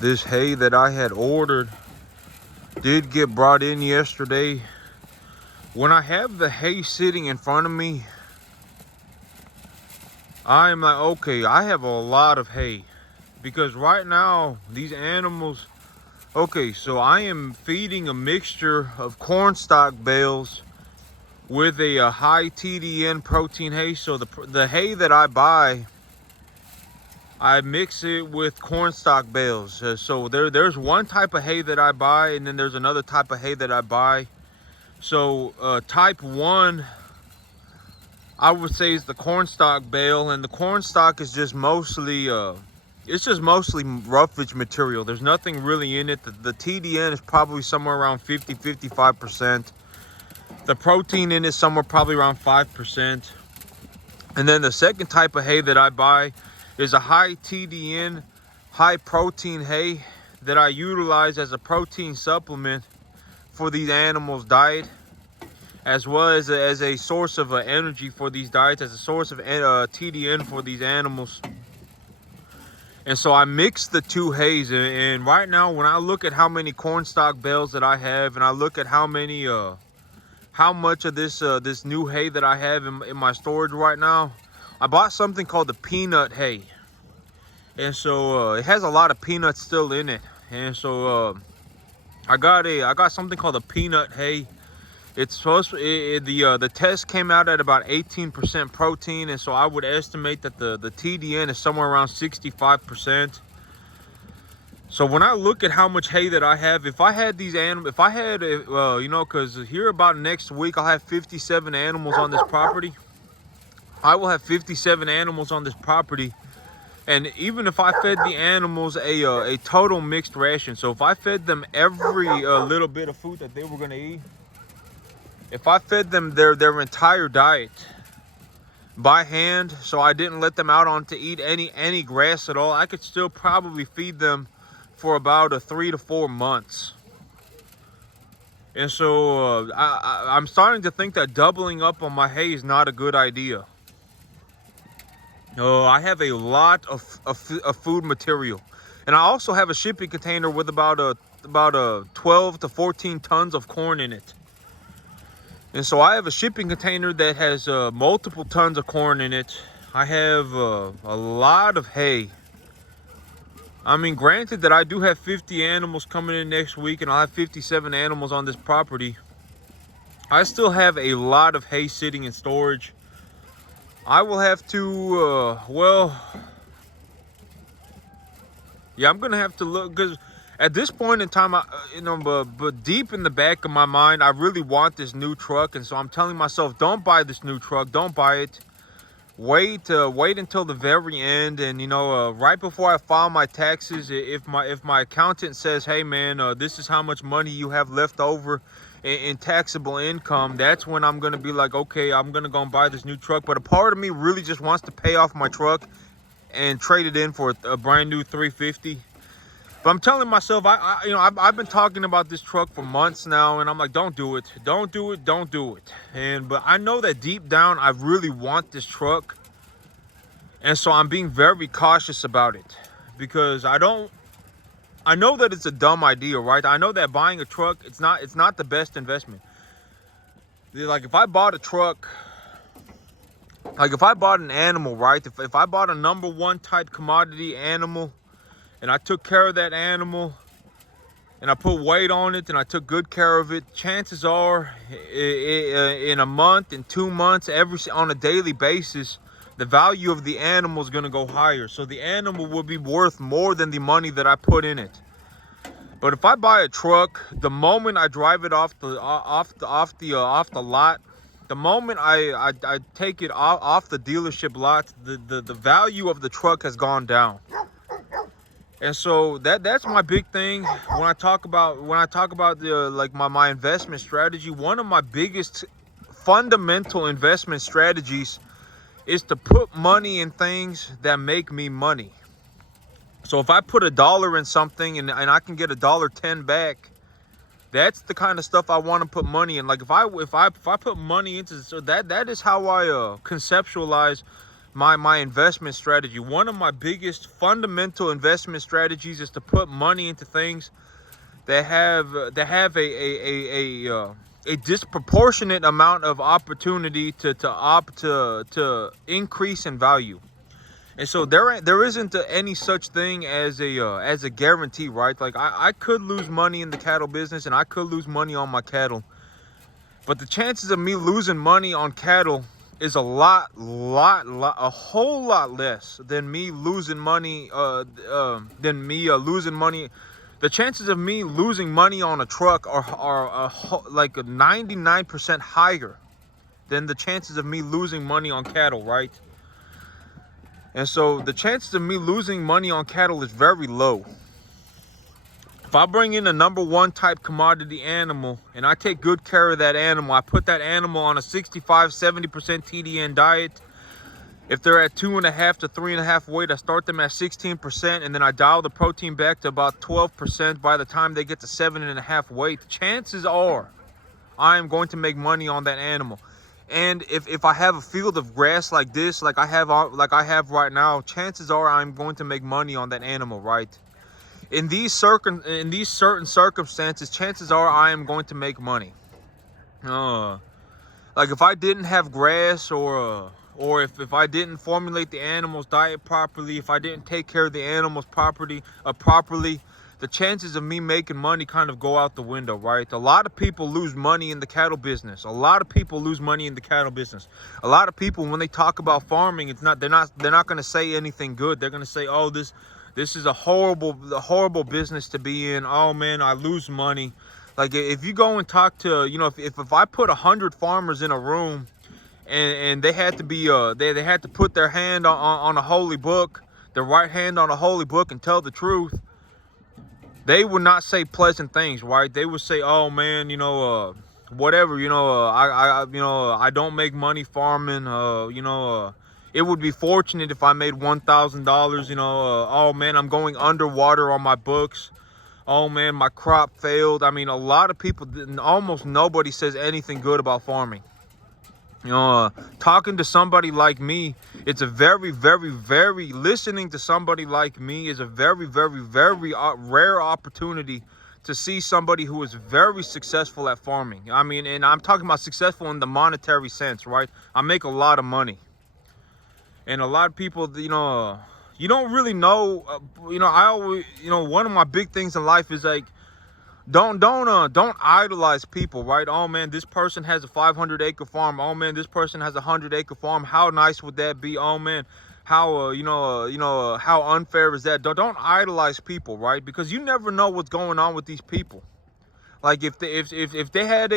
This hay that I had ordered did get brought in yesterday. When I have the hay sitting in front of me, I'm like, okay, I have a lot of hay. Because right now, these animals, okay, so I am feeding a mixture of corn stalk bales with a high TDN protein hay. So the hay that I buy, I mix it with corn stalk bales. So there's one type of hay that I buy, and then there's another type of hay that I buy. So type 1, I would say, is the corn stalk bale, and the corn stalk is just mostly it's just mostly roughage material. There's nothing really in it. The TDN is probably somewhere around 55%. The protein in it somewhere probably around 5%. And then the second type of hay that I buy is a high TDN, high protein hay that I utilize as a protein supplement for these animals' diet, as well as a source of energy for these diets, as a source of TDN for these animals. And so I mix the two hays, and right now when I look at how many corn stalk bales that I have, and I look at how much of this new hay that I have in my storage right now, I bought something called the peanut hay. And so it has a lot of peanuts still in it. And so I got something called a peanut hay. It's supposed to, the test came out at about 18% protein, and so I would estimate that the TDN is somewhere around 65%. So when I look at how much hay that I have, if I had these animals, if I had, you know, because here about next week I'll have 57 animals on this property. I will have 57 animals on this property, and even if I fed the animals a total mixed ration, so if I fed them every little bit of food that they were gonna eat, if I fed them their entire diet by hand, so I didn't let them out on to eat any grass at all, I could still probably feed them for about 3 to 4 months. And so I'm starting to think that doubling up on my hay is not a good idea. I have a lot of food material, and I also have a shipping container with about 12 to 14 tons of corn in it. And so I have a shipping container that has multiple tons of corn in it. I have a lot of hay. I mean, granted that I do have 50 animals coming in next week, and I'll have 57 animals on this property, I still have a lot of hay sitting in storage. I will have to, well, yeah, I'm gonna have to look, because at this point in time, you know, but deep in the back of my mind, I really want this new truck, and so I'm telling myself, don't buy this new truck, don't buy it. Wait until the very end, and you know, right before I file my taxes, if my accountant says, hey man, this is how much money you have left over in taxable income, that's when I'm gonna be like, okay, I'm gonna go and buy this new truck. But a part of me really just wants to pay off my truck and trade it in for a brand new 350. But I'm telling myself, you know, I've been talking about this truck for months now, and I'm like, don't do it, don't do it, don't do it. But I know that deep down, I really want this truck, and so I'm being very cautious about it, because I know that it's a dumb idea, right? I know that buying a truck, it's not the best investment. Like if I bought a truck, like if I bought an animal, right? If I bought a number one type commodity animal, and I took care of that animal, and I put weight on it, and I took good care of it, chances are in a month, in 2 months, on a daily basis, the value of the animal is going to go higher. So the animal will be worth more than the money that I put in it. But if I buy a truck, the moment I drive it off the lot, the moment I take it off the dealership lot, the value of the truck has gone down. And so that's my big thing when I talk about the like my investment strategy. One of my biggest fundamental investment strategies is to put money in things that make me money. So if I put $1 in something and I can get $1.10 back, that's the kind of stuff I want to put money in. Like if I put money into, so that is how I conceptualize my investment strategy. One of my biggest fundamental investment strategies is to put money into things that have a disproportionate amount of opportunity to increase in value. And so there isn't any such thing as a guarantee, right? Like I could lose money in the cattle business and I could lose money on my cattle, but the chances of me losing money on cattle is a whole lot less than me losing money losing money. The chances of me losing money on a truck are like 99% higher than the chances of me losing money on cattle, right? And so the chances of me losing money on cattle is very low. If I bring in a number one type commodity animal and I take good care of that animal, I put that animal on a 65-70% TDN diet. If they're at 2.5 to 3.5 weight, I start them at 16%, and then I dial the protein back to about 12% by the time they get to 7.5 weight. Chances are I am going to make money on that animal. And if I have a field of grass like this, like I have right now, chances are I'm going to make money on that animal, right? In these certain circumstances, chances are I am going to make money. Like if I didn't have grass, or if I didn't formulate the animal's diet properly, if I didn't take care of the animals properly, the chances of me making money kind of go out the window, right? A lot of people lose money in the cattle business. A lot of people, when they talk about farming, they're not going to say anything good. They're going to say, "Oh, this is a horrible business to be in. Oh man, I lose money." Like if you go and talk to, if I put 100 farmers in a room and they had to be they had to put their hand on a holy book, their right hand on a holy book, and tell the truth, they would not say pleasant things, right? They would say, "Oh man, whatever, I don't make money farming. It would be fortunate if I made $1,000. Oh man, I'm going underwater on my books. Oh man, my crop failed." I mean, a lot of people, almost nobody says anything good about farming. Talking to somebody like me, it's a very, very, very, listening to somebody like me is a very, very, very rare opportunity to see somebody who is very successful at farming. I mean, and I'm talking about successful in the monetary sense, right? I make a lot of money. And a lot of people, you don't really know, I always, one of my big things in life is like, don't idolize people, right? Oh man, this person has a 500-acre farm. Oh man, this person has a 100-acre farm. How nice would that be? Oh man, how how unfair is that? Don't idolize people, right? Because you never know what's going on with these people. Like if they had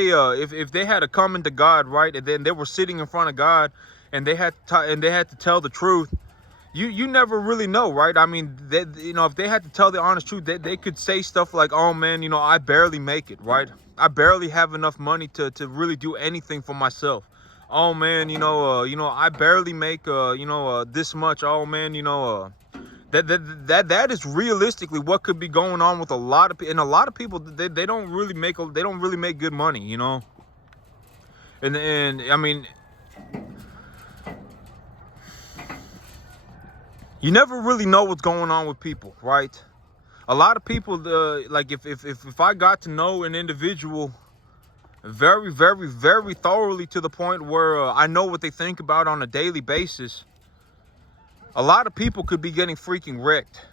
a coming to God, right, and then they were sitting in front of God, and they had to tell the truth. You never really know, right? I mean, if they had to tell the honest truth, they could say stuff like, "Oh man, I barely make it, right? I barely have enough money to really do anything for myself. Oh man, I barely make this much. Oh man, that is realistically what could be going on with a lot of people. And a lot of people, they don't really make good money, And I mean, you never really know what's going on with people, right? A lot of people, like if I got to know an individual very, very, very thoroughly to the point where I know what they think about on a daily basis, a lot of people could be getting freaking wrecked.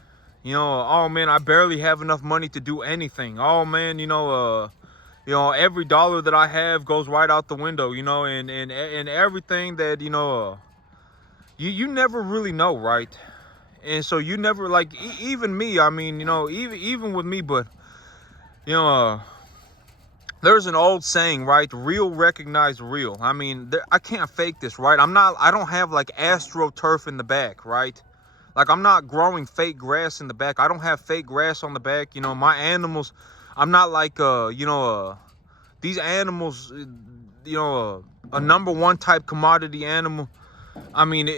Oh man, I barely have enough money to do anything. Oh man, every dollar that I have goes right out the window, and everything that, you never really know, right? And so you never, like, even me, I mean, even with me, but, there's an old saying, right? Real recognize real. I mean, I can't fake this, right? I don't have like AstroTurf in the back, right? Like I'm not growing fake grass in the back. I don't have fake grass on the back. My animals, I'm not like, these animals, a number one type commodity animal. I mean,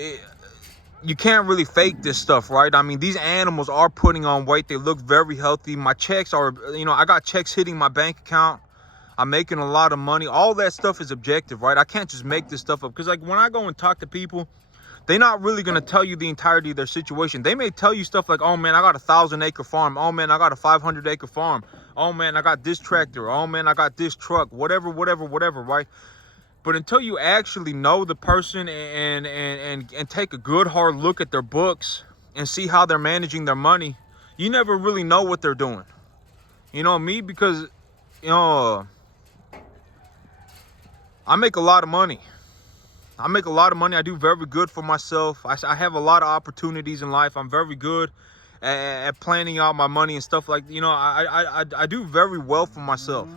you can't really fake this stuff, right? I mean, these animals are putting on weight. They look very healthy. My checks are, I got checks hitting my bank account. I'm making a lot of money. All that stuff is objective, right? I can't just make this stuff up. Because like when I go and talk to people, they're not really going to tell you the entirety of their situation. They may tell you stuff like, oh man, I got a 1,000-acre farm. Oh man, I got a 500-acre farm. Oh man, I got this tractor. Oh man, I got this truck. Whatever, right? But until you actually know the person and take a good hard look at their books and see how they're managing their money, you never really know what they're doing. You know, me, because, you know, I make a lot of money. I do very good for myself. I have a lot of opportunities in life. I'm very good at planning out my money and stuff like, you know, I do very well for myself.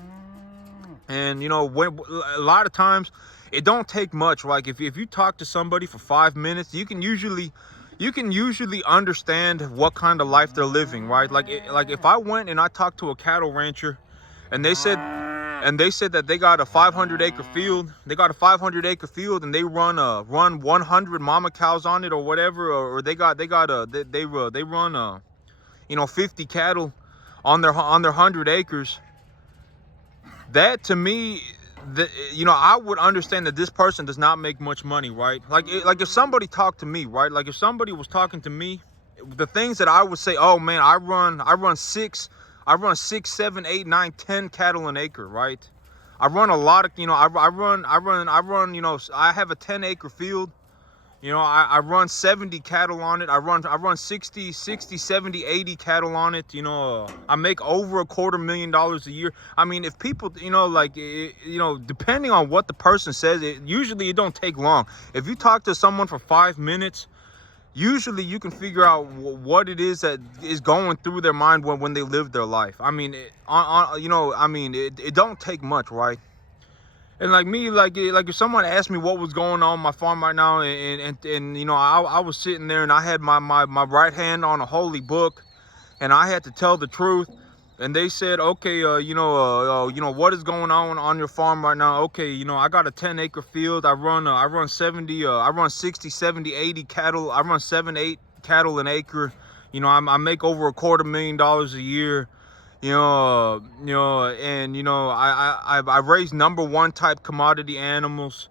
And, you know, when a lot of times it don't take much. Like if you talk to somebody for 5 minutes, you can usually understand what kind of life they're living, right? Like if I went and I talked to a cattle rancher and they said that they got a 500-acre field. They got a 500-acre field and they run 100 mama cows on it or whatever, or they run you know, 50 cattle on their 100 acres. That to me, you know, I would understand that this person does not make much money, right? Like if somebody talked to me, right? Like if somebody was talking to me, the things that I would say, oh man, I run 6, 7, 8, 9, 10 cattle an acre, right? I run a lot of, you know, I run, you know, I have a 10-acre field. You know, I run 70 cattle on it. I run 60, 70, 80 cattle on it. You know, I make over $250,000 a year. I mean, if people, you know, like, you know, depending on what the person says, usually it don't take long. If you talk to someone for 5 minutes, usually you can figure out what it is that is going through their mind when they live their life. I mean, you know, I mean, it don't take much, right? And like me, like if someone asked me what was going on my farm right now, and you know, I was sitting there and I had my right hand on a holy book, and I had to tell the truth. And they said, okay, you know, what is going on your farm right now? Okay, you know, I got a 10-acre field. I run 60, 70, 80 cattle. I run 7, 8 cattle an acre. You know, I make over $250,000 a year. You know, and you know, I raise #1 type commodity animals.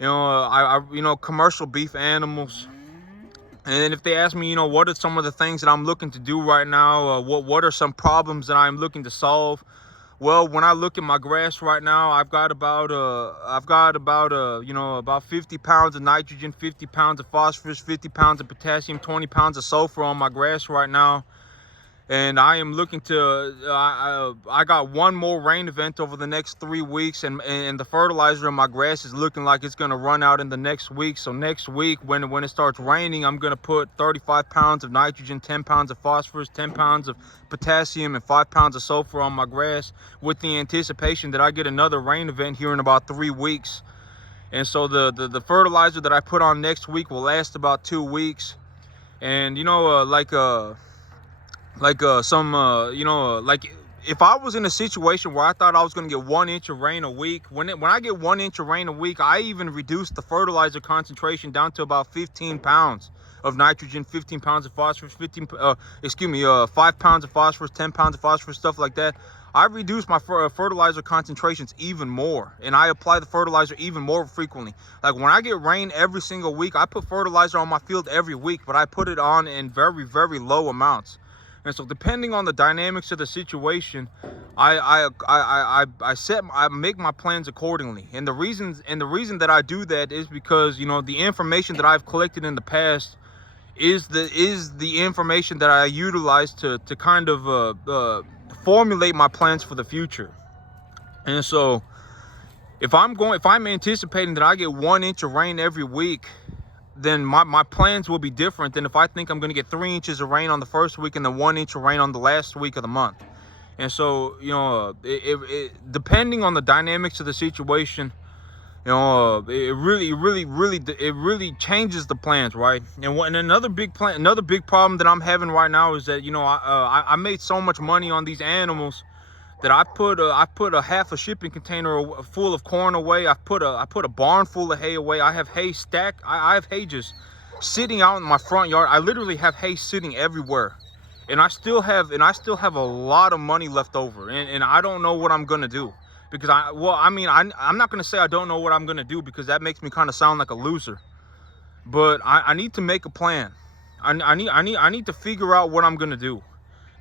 You know, you know, commercial beef animals. And if they ask me, you know, what are some of the things that I'm looking to do right now? What are some problems that I'm looking to solve? Well, when I look at my grass right now, I've got about you know, about 50 pounds of nitrogen, 50 pounds of phosphorus, 50 pounds of potassium, 20 pounds of sulfur on my grass right now. And I am looking to, I got one more rain event over the next 3 weeks, and the fertilizer in my grass is looking like it's going to run out in the next week. So next week, when it starts raining, I'm going to put 35 pounds of nitrogen, 10 pounds of phosphorus, 10 pounds of potassium, and 5 pounds of sulfur on my grass, with the anticipation that I get another rain event here in about 3 weeks. And so the fertilizer that I put on next week will last about 2 weeks. And, you know, you know, like if I was in a situation where I thought I was going to get 1 inch of rain a week, when I get 1 inch of rain a week, I even reduced the fertilizer concentration down to about 15 pounds of nitrogen, 15 pounds of phosphorus, 5 pounds of phosphorus, 10 pounds of phosphorus, stuff like that. I reduced my fertilizer concentrations even more, and I apply the fertilizer even more frequently. Like when I get rain every single week, I put fertilizer on my field every week, but I put it on in very, very low amounts. And so depending on the dynamics of the situation, I make my plans accordingly. And the reason that I do that is because, you know, the information that I've collected in the past is the information that I utilize to kind of formulate my plans for the future. And so if I'm anticipating that I get 1 inch of rain every week, then my plans will be different than if I think I'm going to get 3 inches of rain on the first week and then 1 inch of rain on the last week of the month. And so, you know, depending on the dynamics of the situation, you know, it really changes the plans, right? And another big problem that I'm having right now is that, you know, I made so much money on these animals that I put a half a shipping container full of corn away. I put a barn full of hay away. I have hay stacked. I have hay just sitting out in my front yard. I literally have hay sitting everywhere, and I still have a lot of money left over. And I don't know what I'm gonna do, because I'm not gonna say I don't know what I'm gonna do, because that makes me kind of sound like a loser. but I need to make a plan. I need to figure out what I'm gonna do,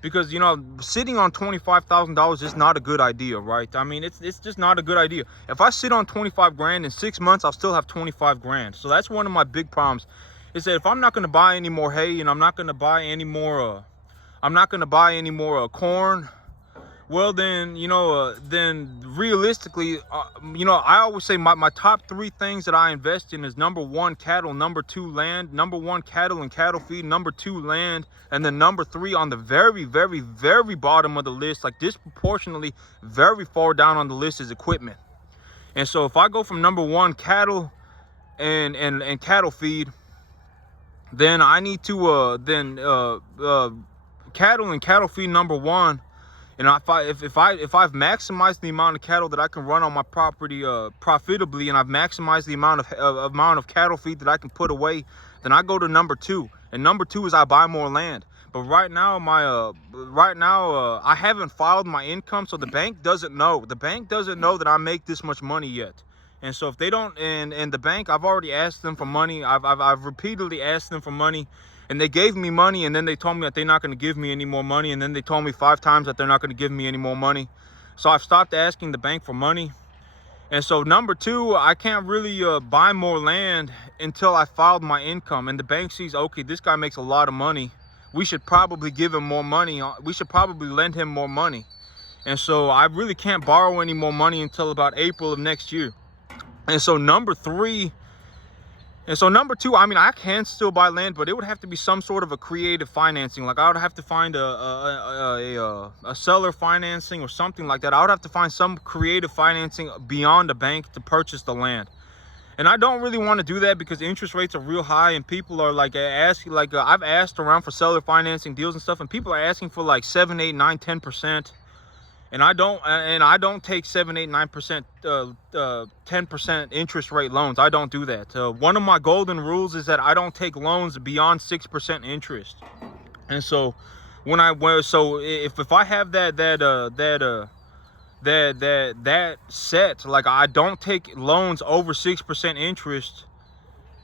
because you know, sitting on $25,000 is not a good idea, right? I mean, it's just not a good idea. If I sit on 25 grand in 6 months, I'll still have 25 grand. So that's one of my big problems, is that if I'm not gonna buy any more hay, and I'm not gonna buy any more corn, well then, you know, then realistically, you know, I always say my top 3 things that I invest in is number 1, cattle, number 2, land, number 1, cattle and cattle feed, number 2, land, and then number 3 on the very, very, very bottom of the list, like disproportionately very far down on the list, is equipment. And so if I go from number 1, cattle and cattle feed, then I need to cattle and cattle feed number 1. And if I've maximized the amount of cattle that I can run on my property profitably, and I've maximized the amount of cattle feed that I can put away, then I go to number 2. And number 2 is I buy more land. But right now I haven't filed my income, so the bank doesn't know. The bank doesn't know that I make this much money yet. And so if they don't, and the bank, I've already asked them for money. I've repeatedly asked them for money. And they gave me money, and then they told me that they're not going to give me any more money. And then they told me 5 times that they're not going to give me any more money. So I've stopped asking the bank for money. And so number 2, I can't really buy more land until I filed my income. And the bank sees, okay, this guy makes a lot of money. We should probably give him more money. We should probably lend him more money. And so I really can't borrow any more money until about April of next year. And so number 2, I mean, I can still buy land, but it would have to be some sort of a creative financing. Like I would have to find a seller financing or something like that. I would have to find some creative financing beyond the bank to purchase the land. And I don't really want to do that because interest rates are real high, and people are like asking, like I've asked around for seller financing deals and stuff, and people are asking for like 7, 8, 9, 10%. And I don't take 7, 8, 9%, 10% interest rate loans. I don't do that. One of my golden rules is that I don't take loans beyond 6% interest. And so if I have that set, like I don't take loans over 6% interest,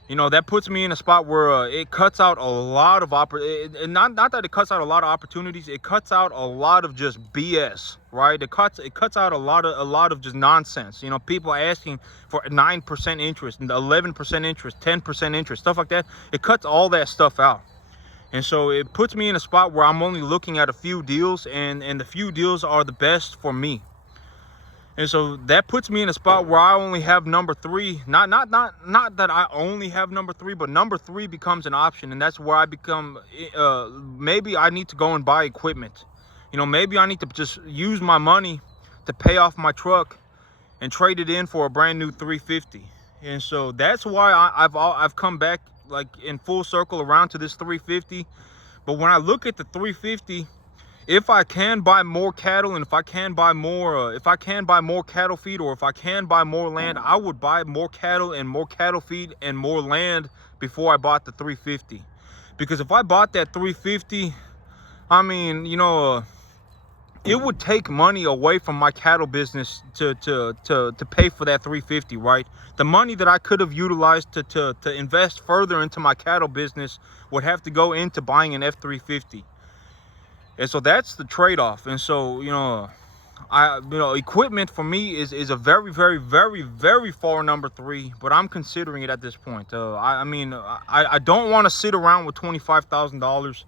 you know, that puts me in a spot where it cuts out a lot of not that it cuts out a lot of opportunities, it cuts out a lot of just BS, right? It cuts out a lot of just nonsense. You know, people asking for 9% interest and 11% interest, 10% interest, stuff like that. It cuts all that stuff out. And so it puts me in a spot where I'm only looking at a few deals, and the few deals are the best for me. And so that puts me in a spot where I only have number 3. Not that I only have number 3, but number 3 becomes an option. And that's where I become, maybe I need to go and buy equipment. You know, maybe I need to just use my money to pay off my truck and trade it in for a brand new 350. And so that's why I've come back like in full circle around to this 350. But when I look at the 350, if I can buy more cattle, and if I can buy more cattle feed, or if I can buy more land, I would buy more cattle and more cattle feed and more land before I bought the 350. Because if I bought that 350, I mean, you know, it would take money away from my cattle business to pay for that 350, right? The money that I could have utilized to invest further into my cattle business would have to go into buying an F350. And so that's the trade-off. And so, you know, equipment for me is a very, very, very, very far number 3, but I'm considering it at this point. I don't want to sit around with $25,000.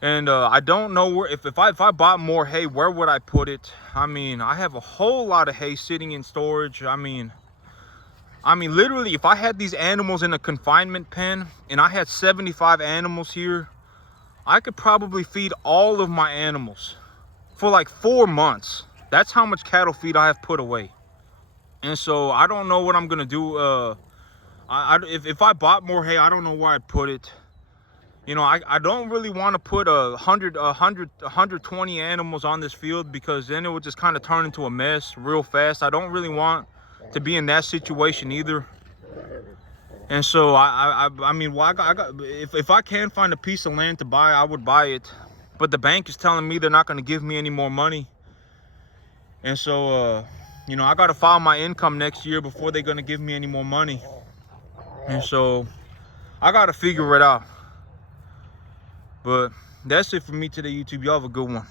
And I don't know where, if I bought more hay, where would I put it? I mean, I have a whole lot of hay sitting in storage. I mean, literally, if I had these animals in a confinement pen and I had 75 animals here, I could probably feed all of my animals for like 4 months. That's how much cattle feed I have put away. And so I don't know what I'm gonna do. If I bought more hay, I don't know where I'd put it. You know, I don't really want to put 120 animals on this field, because then it would just kind of turn into a mess real fast. I don't really want to be in that situation either. And so I mean, well, if I can find a piece of land to buy, I would buy it. But the bank is telling me they're not going to give me any more money. And so, you know, I got to file my income next year before they're going to give me any more money. And so I gotta figure it out. But that's it for me today, YouTube. Y'all have a good one.